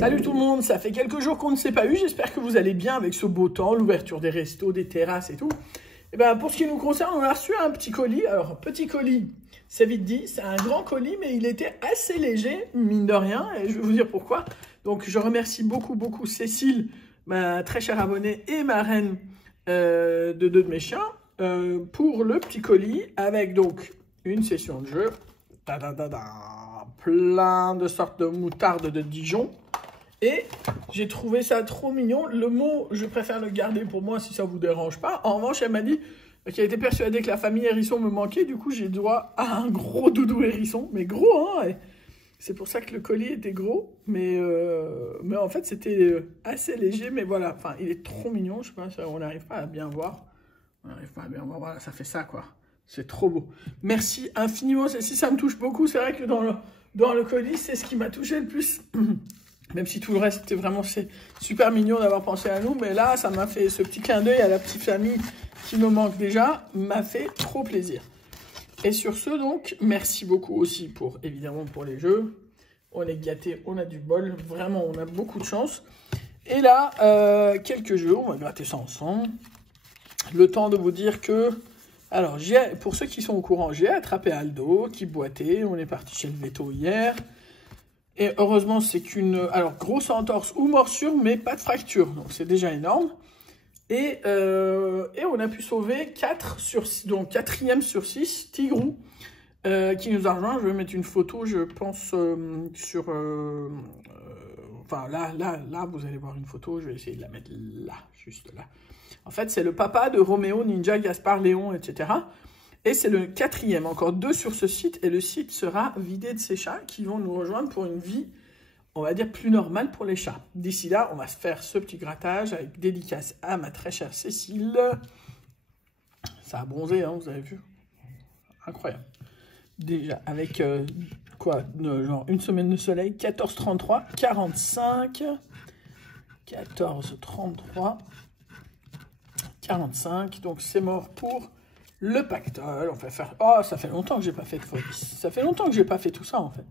Salut tout le monde, ça fait quelques jours qu'on ne s'est pas eu, j'espère que vous allez bien avec ce beau temps, l'ouverture des restos, des terrasses et tout. Et ben pour ce qui nous concerne, on a reçu un petit colis. Alors, petit colis, c'est vite dit, c'est un grand colis, mais il était assez léger, mine de rien, et je vais vous dire pourquoi. Donc, je remercie beaucoup Cécile, ma très chère abonnée et marraine de deux de mes chiens, pour le petit colis, avec donc une session de jeu, plein de sortes de moutarde de Dijon. Et j'ai trouvé ça trop mignon. Le mot, je préfère le garder pour moi si ça vous dérange pas. En revanche, elle m'a dit qu'elle était persuadée que la famille hérisson me manquait. Du coup, j'ai droit à un gros doudou hérisson. Mais gros, hein. C'est pour ça que le colis était gros. Mais en fait, c'était assez léger. Mais voilà, enfin, il est trop mignon. Je sais pas, on n'arrive pas à bien voir. On n'arrive pas à bien voir. Voilà, ça fait ça, quoi. C'est trop beau. Merci infiniment. Si ça me touche beaucoup, c'est vrai que dans le colis, c'est ce qui m'a touché le plus. Même si tout le reste était vraiment super mignon d'avoir pensé à nous. Mais là, ça m'a fait ce petit clin d'œil à la petite famille qui me manque déjà. M'a fait trop plaisir. Et sur ce, donc, merci beaucoup aussi évidemment pour les jeux. On est gâtés, on a du bol. Vraiment, on a beaucoup de chance. Et là, quelques jeux. On va gratter ça ensemble. Le temps de vous dire que... Alors, pour ceux qui sont au courant, j'ai attrapé Aldo qui boitait. On est parti chez le veto hier. Et heureusement, c'est grosse entorse ou morsure, mais pas de fracture. Donc, c'est déjà énorme. Et on a pu sauver 4e sur 6, Tigrou, qui nous a rejoint. Je vais mettre une photo, je pense, enfin, là, vous allez voir une photo. Je vais essayer de la mettre là, juste là. En fait, c'est le papa de Roméo, Ninja, Gaspard, Léon, etc. Et c'est le 4e, encore 2 sur ce site. Et le site sera vidé de ces chats qui vont nous rejoindre pour une vie, on va dire, plus normale pour les chats. D'ici là, on va se faire ce petit grattage avec dédicace à ma très chère Cécile. Ça a bronzé, hein, vous avez vu. Incroyable. Déjà, avec genre une semaine de soleil, 14,33, 45, 14,33, 45. Donc, c'est mort pour... le pactole, on va faire... Oh, ça fait longtemps que j'ai pas fait de folie. Ça fait longtemps que j'ai pas fait tout ça, en fait.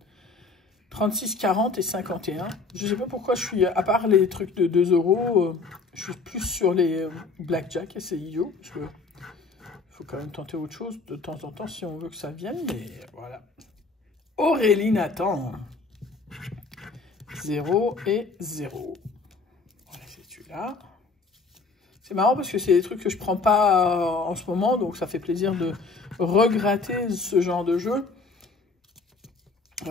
36, 40 et 51. Je sais pas pourquoi je suis... À part les trucs de 2 €, je suis plus sur les blackjack et c'est idiot. Parce que faut quand même tenter autre chose de temps en temps si on veut que ça vienne. Mais voilà. Aurélie Nathan. 0 et 0. Voilà, c'est celui-là. C'est marrant parce que c'est des trucs que je prends pas en ce moment, donc ça fait plaisir de regratter ce genre de jeu.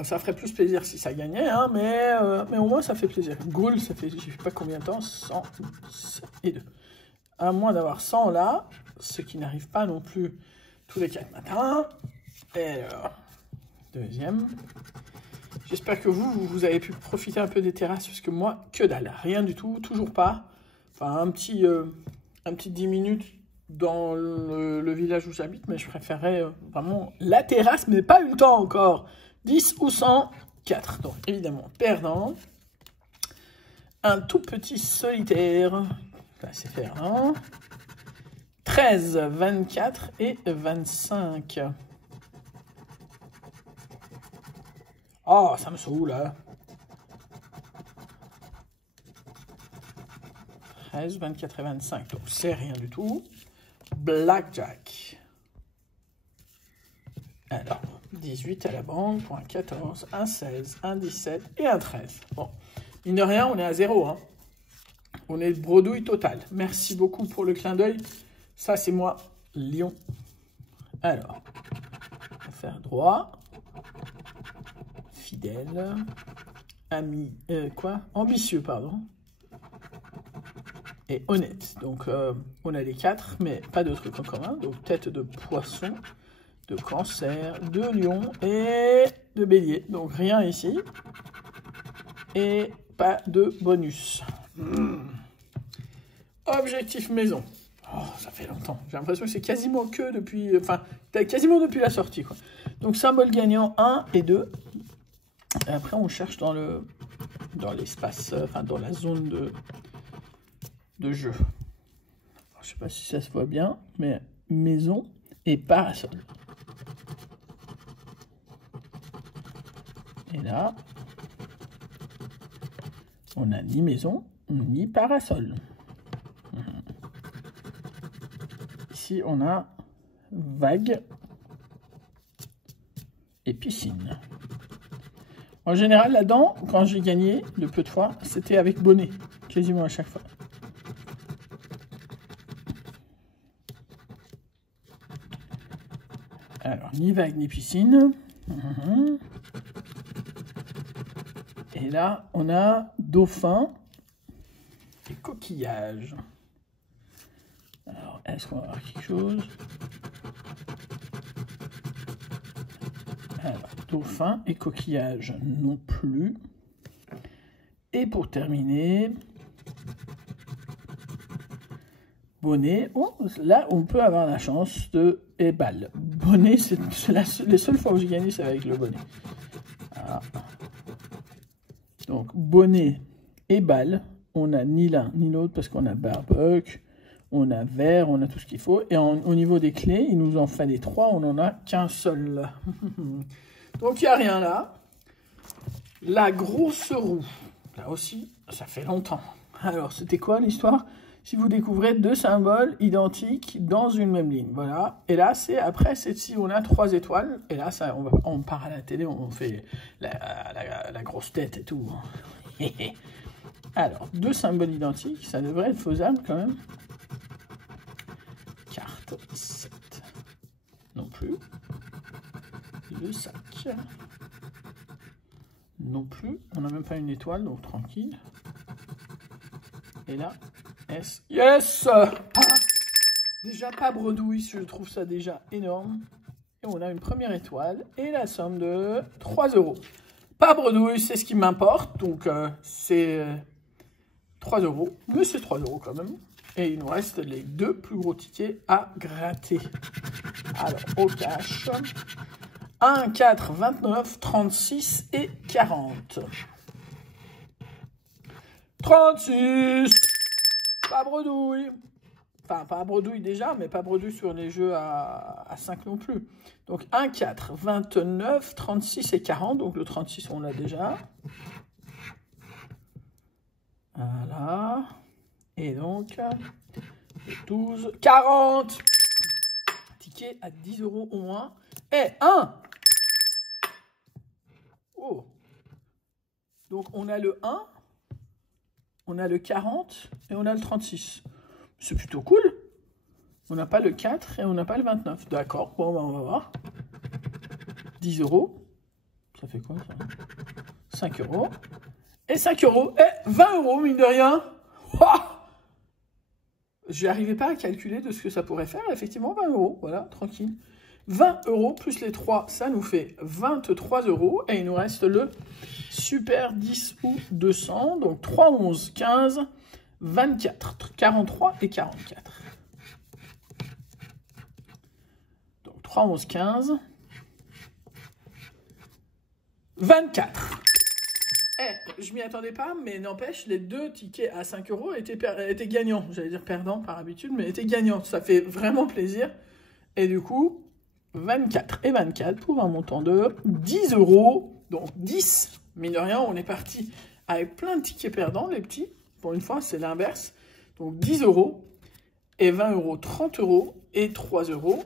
Ça ferait plus plaisir si ça gagnait, hein, mais au moins ça fait plaisir. Ghoul, ça fait je sais pas combien de temps, 100 et 2. À moins d'avoir 100 là, ce qui n'arrive pas non plus tous les 4 matins. Et alors, deuxième. J'espère que vous avez pu profiter un peu des terrasses, parce que moi, que dalle, rien du tout, toujours pas. Enfin, un petit 10 minutes dans le village où j'habite, mais je préférerais vraiment la terrasse, mais pas eu le temps encore. 10 ou 100, 4. Donc, évidemment, perdant. Un tout petit solitaire. Là, c'est perdant. 13, 24 et 25. Oh, ça me saoule, là. 13, 24 et 25, donc c'est rien du tout. Blackjack. Alors, 18 à la banque pour un 14, un 16, un 17 et un 13. Bon, mine de rien, on est à 0. Hein. On est bredouille totale. Merci beaucoup pour le clin d'œil. Ça, c'est moi, Lion. Alors, on va faire droit. Fidèle. Ami. Ambitieux, pardon. Et honnête. Donc, on a les 4, mais pas de trucs en commun. Donc, tête de poisson, de cancer, de lion et de bélier. Donc, rien ici. Et pas de bonus. Objectif maison. Oh, ça fait longtemps. J'ai l'impression que c'est quasiment depuis la sortie, quoi. Donc, symbole gagnant 1 et 2. Et après, on cherche dans l'espace, dans la zone de jeu. Alors, je sais pas si ça se voit bien, mais maison et parasol. Et là, On n'a ni maison, ni parasol. Ici, on a vague et piscine. En général, là-dedans, quand j'ai gagné, de peu de fois, c'était avec bonnet, quasiment à chaque fois. Alors, ni vague, ni piscine. Et là, on a dauphin et coquillage. Alors, est-ce qu'on va avoir quelque chose? Alors, dauphin et coquillage non plus. Et pour terminer, bonnet. Oh, là, on peut avoir la chance de... Et balle. Bonnet, c'est les seules fois où j'ai gagné, c'est avec le bonnet. Voilà. Donc, bonnet et balle. On n'a ni l'un ni l'autre parce qu'on a barbecue, on a vert, on a tout ce qu'il faut. Et au niveau des clés, il nous en fallait 3, on n'en a qu'un seul. Donc, il n'y a rien là. La grosse roue. Là aussi, ça fait longtemps. Alors, c'était quoi l'histoire? Si vous découvrez 2 symboles identiques dans une même ligne. Voilà. Et là, c'est après, si on a 3 étoiles. Et là, ça, on part à la télé, on fait la grosse tête et tout. Alors, 2 symboles identiques, ça devrait être faisable quand même. Carte 7. Non plus. Le sac. Non plus. On n'a même pas une étoile, donc tranquille. Et là, S. Yes! Déjà pas bredouille, je trouve ça déjà énorme. Et on a une première étoile et la somme de 3 €. Pas bredouille, c'est ce qui m'importe. Donc c'est 3 €. Mais c'est 3 € quand même. Et il nous reste les 2 plus gros tickets à gratter. Alors, au cash. 1, 4, 29, 36 et 40. 36! Pas bredouille. Enfin, pas bredouille déjà, mais pas bredouille sur les jeux à 5 non plus. Donc, 1, 4, 29, 36 et 40. Donc, le 36, on l'a déjà. Voilà. Et donc, 12, 40. Ticket à 10 € au moins. Et 1. Oh. Donc, on a le 1. On a le 40 et on a le 36. C'est plutôt cool. On n'a pas le 4 et on n'a pas le 29. D'accord, bon, ben, on va voir. 10 €. Ça fait quoi, ça? 5 €. Et 5 € et 20 €, mine de rien. Je n'arrivais pas à calculer de ce que ça pourrait faire. Effectivement, 20 €. Voilà, tranquille. 20 € plus les 3, ça nous fait 23 €. Et il nous reste le Super 10 ou 200. Donc 3, 11, 15, 24, 43 et 44. Donc 3, 11, 15, 24. Je m'y attendais pas, mais n'empêche, les 2 tickets à 5 € étaient gagnants. J'allais dire perdants par habitude, mais étaient gagnants. Ça fait vraiment plaisir. Et du coup, 24 et 24 pour un montant de 10 €. Donc 10, mine de rien, on est parti avec plein de tickets perdants, les petits. Pour une fois, c'est l'inverse. Donc 10 € et 20 €, 30 € et 3 €,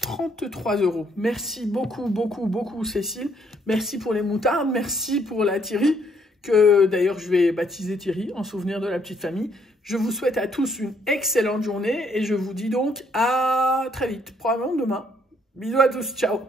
33 €. Merci beaucoup, beaucoup, beaucoup, Cécile. Merci pour les moutardes. Merci pour la Thierry, que d'ailleurs je vais baptiser Thierry en souvenir de la petite famille. Je vous souhaite à tous une excellente journée et je vous dis donc à très vite, probablement demain. Bisous à tous, ciao.